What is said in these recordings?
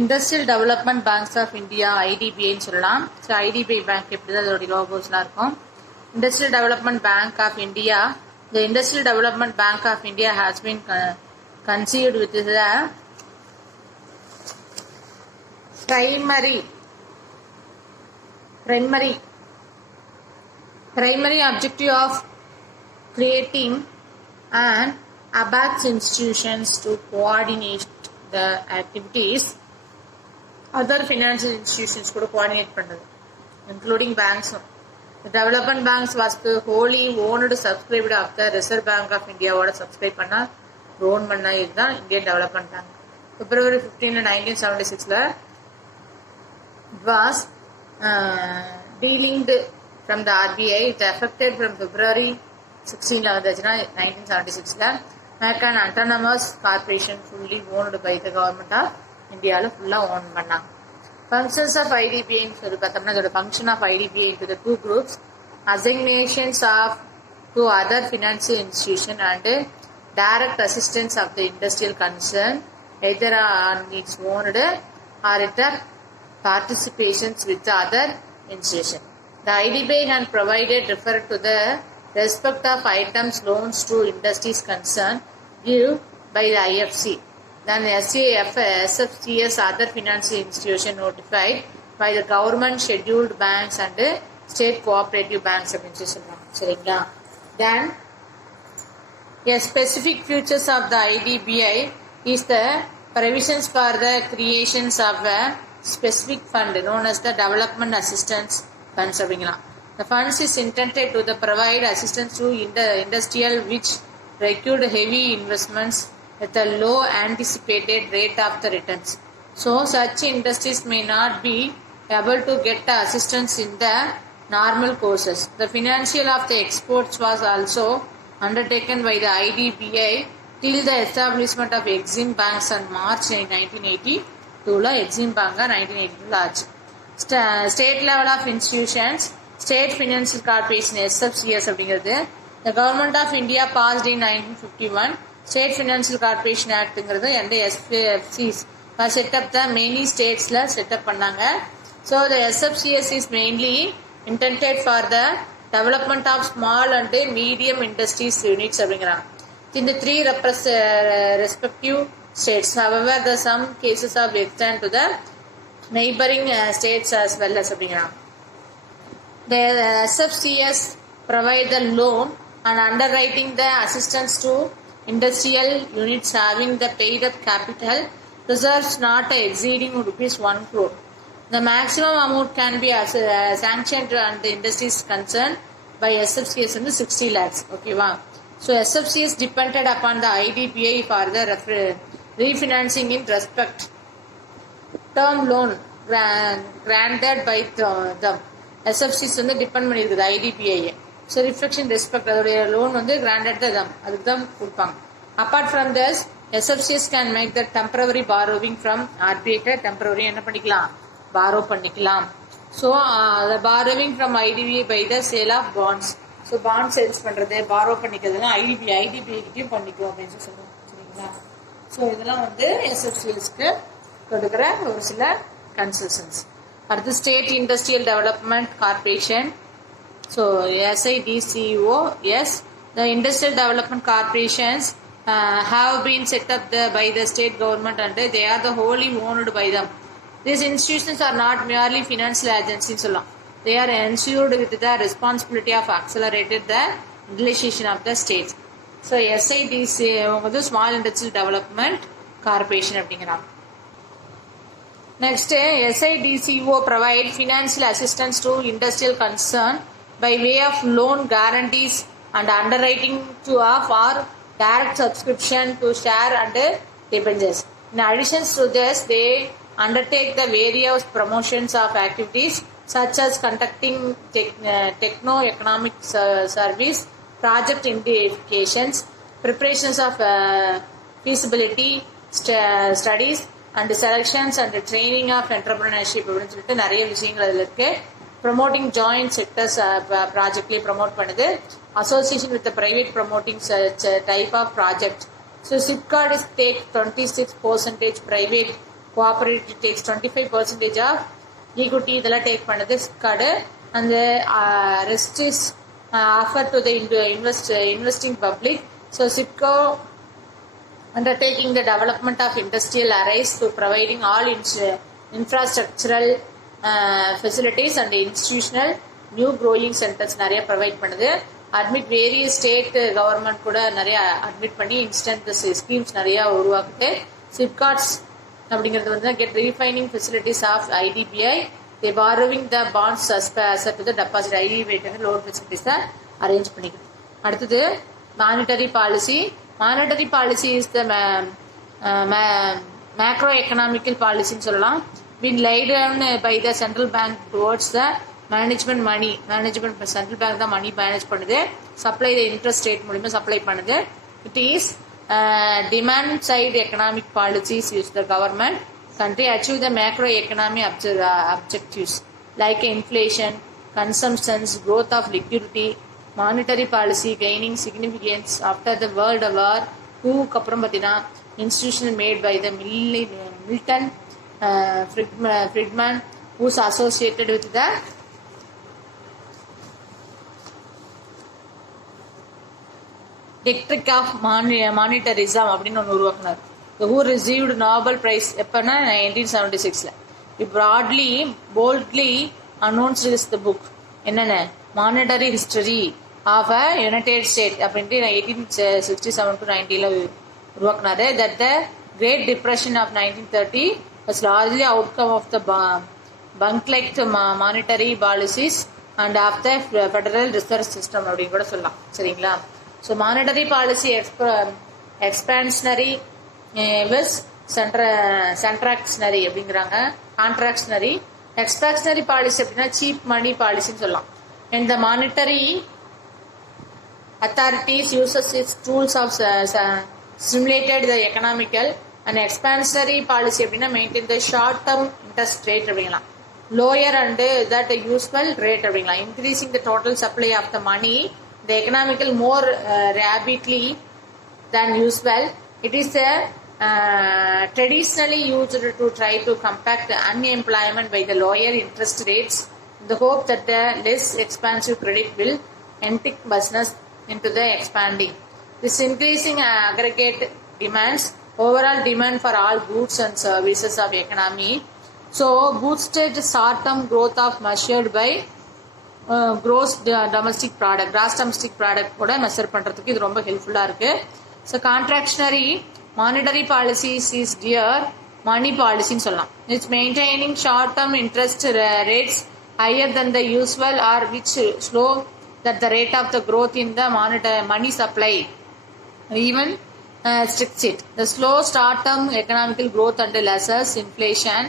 Industrial development banks of India ஐடிபிஐன்னு சொல்லலாம். So IDBI bank எப்படி தான் அதோடைய லோகோஸ்லாம் இருக்கும். Industrial development bank of India, the Industrial Development Bank of India has been conceived with the primary objective of creating an apex institutions to coordinate the activities other financial institutions could coordinate பண்றது, including banks. The development banks was wholly owned subscribed of the Reserve Bank of India ஓட subscribe பண்ணா own பண்ணா இதுதான் Indian Development Bank. February 15, 1976 it was delinked from the RBI. It affected from February 16 1976 make an autonomous corporation fully owned by the government of India full own பண்ணாங்க. Functions of IDBI சொல்லி பார்த்தோம்னா அதோட function of IDBI into the two groups, assignations of to other financial institution and direct assistance of the industrial concern either on its own or inter participations with the other institution. The IDBI had provided refer to the respect of items loans to industries concerned given by the IFC. Then SFCS other financial institution notified by the government scheduled banks and state cooperative banks அப்படின்னு சொல்றாங்க. சரிங்களா? Then a specific features of the IDBI is the provisions for the creations of a specific fund known as the development assistance funds அப்படிங்களா. The funds is intended to the provide assistance to industrial which required heavy investments with a low anticipated rate of the returns. So such industries may not be able to get the assistance in the normal courses. The financial of the exports was also undertaken by the IDBI till the establishment of Exim Banks on March 1982. Exim Bank 1982 ஆச்சு. State level of institutions, State Financial Corporation SFCS அப்படிங்கிறது the Government of India passed in 1951. State Financial Corporation Actங்கிறது and SFCs set up the many statesல set up பண்ணாங்க. So the SFCS is mainly intended for the development of small and medium industries units அப்படிங்கிறாங்க in the three respective states. However, the some cases of extend to the neighboring states as well as அப்படிங்கிறாங்க. The SFCS provide the loan and underwriting the assistance to industrial units having the paid up capital reserves not exceeding rupees 1 crore. The maximum amount can be sanctioned and the industries concerned by SFCS in the 60 lakhs. Okay, wow. So SFCS depended upon the IDBI for the refinancing in respect term loan granted by them. SFCS வந்து depend பண்ணியிருக்குது IDBI. So reflection respect அதோடைய loan வந்து granted தான் அதுக்கு தான் கொடுப்பாங்க. Apart from this SFCS can make the temporary borrowing from RBI temporary என்ன பண்ணிக்கலாம் பாரோ பண்ணிக்கலாம். So borrowing from IDBI by the sale of bonds. So bond sales பண்ணுறது பாரோ பண்ணிக்கிறதுனா IDBI-கிட்டையும் பண்ணிக்குவோம் அப்படின்னு சொல்லுவோம். சரிங்களா? ஸோ இதெல்லாம் வந்து SFCSக்கு கொடுக்குற ஒரு சில கன்செஷன்ஸ். அடுத்து state industrial development corporation. So SIDCO, yes, the industrial development corporations have been set up by the state government and they are the wholly owned by them. These institutions are not merely financial agencies. They are ensured with the responsibility of accelerated the utilization of the states. So SIDCO the small industrial development corporation அப்படிங்கிறாங்க. Next, SIDCO provide financial assistance to industrial concern by way of loan guarantees and underwriting to for direct subscription to share and debentures. In addition to this, they undertake the various promotions of activities such as conducting techno-economic service, project identifications, preparations of feasibility studies and selections and training of entrepreneurship அப்படின்னு சொல்லிட்டு நிறைய விஷயங்கள் அதில் இருக்கு. promoting joint sectors projectly promote பண்ணுது. association with the private promoting such type of project. So SIPCARD is take 26% private cooperative takes 25% of equity இதெல்லாம் take பண்ணது சிப்கார்டு. அந்த rest is offer to the investing public. So SIPCOT undertaking the development of industrial arrays to providing all infrastructural facilities and institutional new growing centers நிறைய ப்ரொவைட் பண்ணுது. Admit various state government கூட நிறைய அட்மிட் பண்ணி instant schemes நிறைய உருவாக்குது. சிப்கார்ட்ஸ் அப்படிங்கிறது வந்து get refining facilities of IDBI. They borrowing the bonds asset to the deposit. IDBI loan ஃபெசிலிட்டிஸை அரேஞ்ச் பண்ணிக்குது. அடுத்தது monetary policy. Monetary policy is the macroeconomical policy ன்னு சொல்லலாம். Been laid down by the central bank towards the management money. Management central bank தான் money manage பண்ணுது. Supply interest rate மூலமா சப்ளை பண்ணுது. It is demand side economic policies use the government country achieve the macroeconomic objectives like inflation, consumption, growth of liquidity. Monetary policy gaining significance after the World War II அப்புறம் பார்த்தீங்கன்னா institution made by the Milton Friedman who's associated with the Dictric of Monetarism அப்படின்னு ஒன்று உருவாக்குனார். who received Nobel Prize எப்பன்னா 1976. He broadly boldly announced this the book என்னென்ன monetary history of a United State அப்படின்ட்டு 1867 to 90 உருவாக்குனாரு. That the great depression of 1930 was largely outcome of the bungled monetary policies and of the Federal Reserve system அப்படின்னு கூட சொல்லலாம். சரிங்களா? So monetary policy expansionary vis contractionary அப்படிங்கிறாங்க. Contractionary. Expansionary policy அப்படின்னா cheap money பாலிசின்னு சொல்லலாம். And the monetary authorities uses its tools of stimulated the economical and expansionary policy அப்படின்னா maintain the short term interest rate அப்படிங்கலாம். lower and that useful rate அப்படிங்கலாம். increasing the total supply of the money the economical more rapidly than usual. It is traditionally used to try to combat unemployment by the lower interest rates. The hope that the less expansive credit will entice business into the expanding. This increasing aggregate demands overall demand for all goods and services of economy. So, boosted short-term growth of measured by gross domestic product. Gross domestic product கூட measure பண்றதுக்கு இது ரொம்ப ஹெல்ப்ஃபுல்லா இருக்கு. So, contractionary monetary policies is dear money policy ன்னு சொல்லலாம். It's maintaining short-term interest rates higher than the usual or which slow that the rate of the growth in the money supply even restricts it. The slow short-term economical growth and lesser inflation.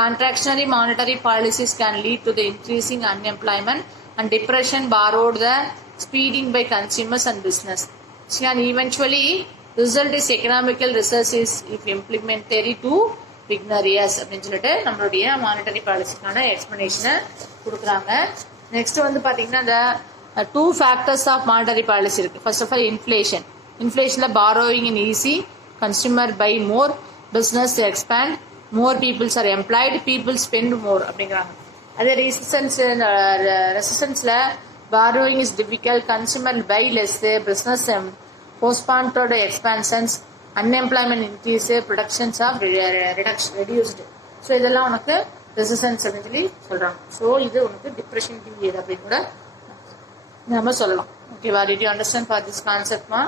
Contractionary monetary policies can lead to the increasing unemployment and depression borrowed the speeding by consumers and business. It can eventually result is economical recession if implementary to விக்னரியஸ் அப்படின்னு சொல்லிட்டு நம்மளுடைய மானிட்டரி பாலிசிக்கான எக்ஸ்பிளனேஷனை கொடுக்குறாங்க. நெக்ஸ்ட் வந்து பார்த்தீங்கன்னா இந்த 2 ஃபேக்டர்ஸ் ஆஃப் மானிட்டரி பாலிசி இருக்கு. First of all inflation. இன்ஃப்ளேஷன்ல borrowing in easy, consumer buy more, business expand, more peoples are employed, people spend more அப்படிங்கிறாங்க. அதே ரெசிஸ்டன்ஸ்ல borrowing is difficult, consumer buy less, business postponed expansions, unemployment increase, productions of reduced. So இதெல்லாம் உனக்கு ரெசிஸ்டன்ஸ் அப்படின்னு சொல்லி சொல்றாங்க. ஸோ இது உனக்கு டிப்ரெஷன் பீரியட் அப்படின்னு கூட நம்ம சொல்லலாம். ஓகேவா? Did you understand for this கான்செப்ட்மா?